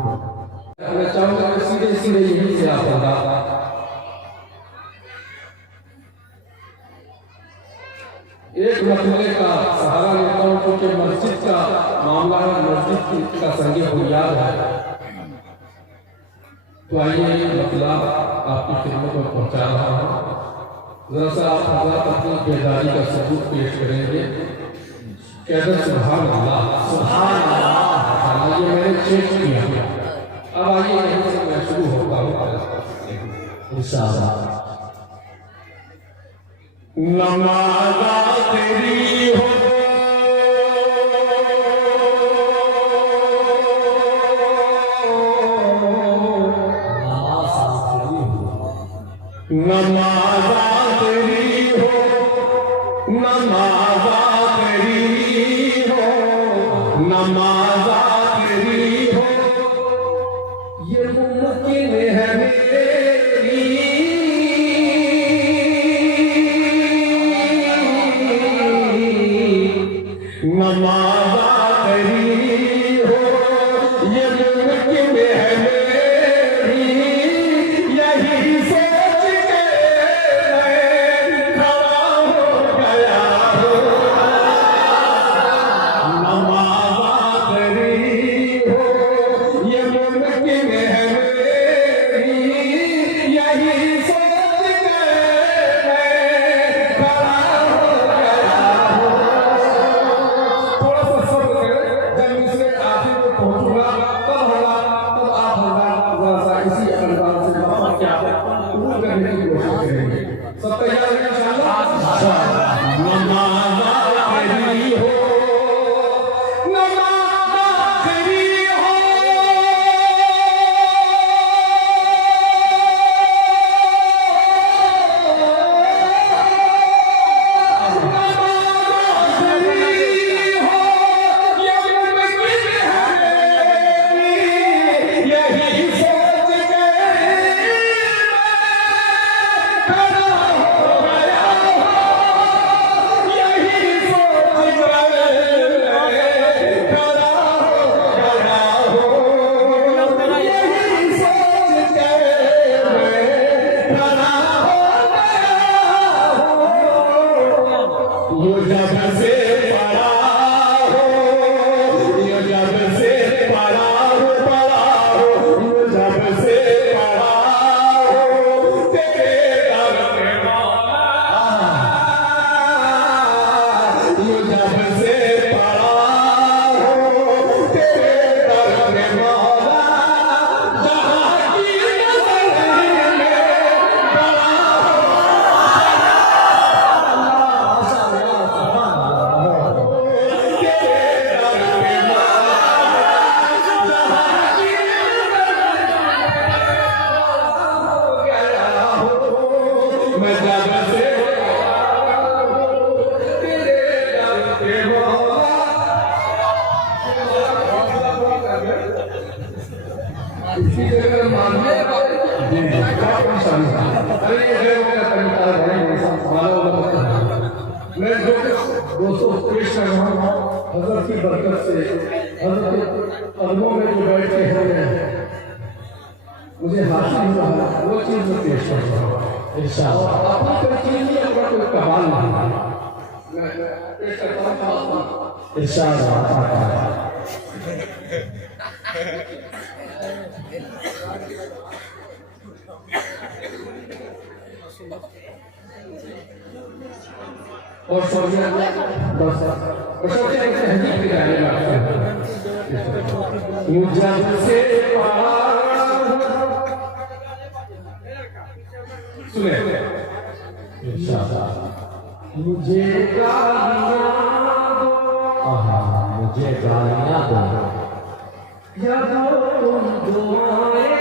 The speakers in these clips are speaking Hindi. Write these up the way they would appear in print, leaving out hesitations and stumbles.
मैं चाहूंगा कि सीधे सीधे यहीं से आप होगा एक मसले का सहारा लेता हूं क्योंकि मस्जिद का मामला है, मस्जिद का संगी बुनियाद है। तो आइए ये मसला आपकी खिदमत में पहुंचा रहा हूं। जरा सा आप हजरत अपनी बेदारी का सबूत पेश करेंगे। कहते सुभान अल्लाह, सुभान अल्लाह। ये मैंने चेक किया। अब आइए यहीं से मैं शुरू होता हूँ इंशाअल्लाह। नमाज़ा तेरी हो नमाज़ा तेरी हो, नमाज़ा तेरी हो, नमाज़ा तेरी हो, ये मुमकिन है मेरी नमाज़ा तेरी हो, ये मुमकिन है मेरी, यही सोच के मैं खड़ा हो गया हूँ। नमाज़ा तेरी हो, ये मुमकिन है मेरी, यही सोच के मैं खड़ा हो गया हूँ। थोड़ा सा सब्र करें, जब इसके आखिर में पहुंचूंगा तब आप जरा सा इसी अंदाज से क्या पूर्ण करने की कोशिश करेंगे। सब तैयार हैं इंशाअल्लाह। नमाज़ा तेरी हो, नमाज़ा तेरी हो, दोस्तों पेश कर रहा हूँ हजरत की बरकत से, हजरत कदमों में जो बैठ के हैं मुझे हासिल हुआ है वो चीज में पेश कर रहा हूँ इंशाअल्लाह। अपनी कोई चीज नहीं होगा, कोई कमाल नहीं, मैं पेश करता हूँ इंशाअल्लाह। और मुझे गालियां दो या तुम दुआएं,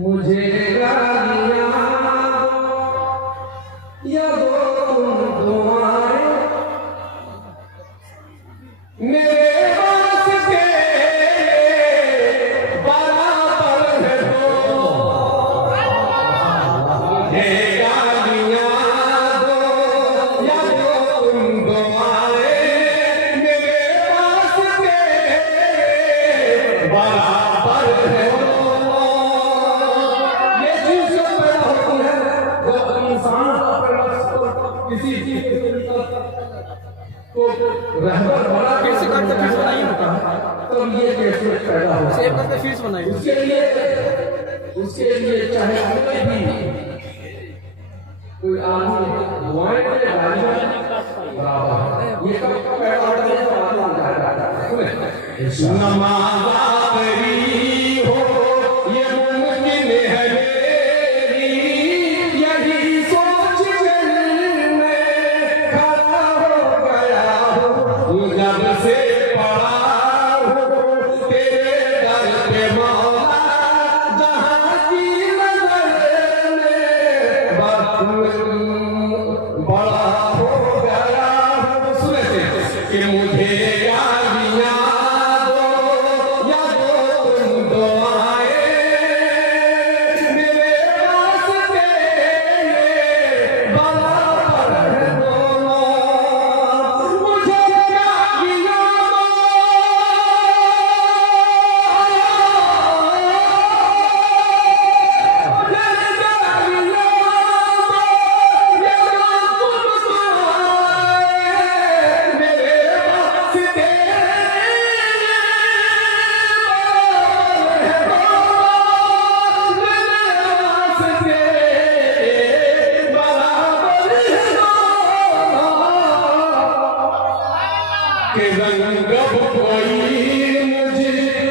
मुझे गालियां या तुम दुआएं, मेरे वास्ते बराबर है दो, गालियां दो या तुम दुआएं, मेरे फीस बनाई उसके लिए चाहे कोई भी कोई आदमी दुआएं करे बराबर ये कब पैदा होता है नमाज आखिरी हो ये मुमकिन है मेरी यही सोच कर मैं खड़ा हो गया हूँ जब से पड़ा हूँ तेरे दर पे मौला जहाँ की नजर में बड़ा हो गया हूँ सुने थे कि मुझे यादियाँ दो या दो तुम दुआएं मेरे वास्ते बराबर है दोनों मुझे यादियाँ दो के रंग कोई मुझे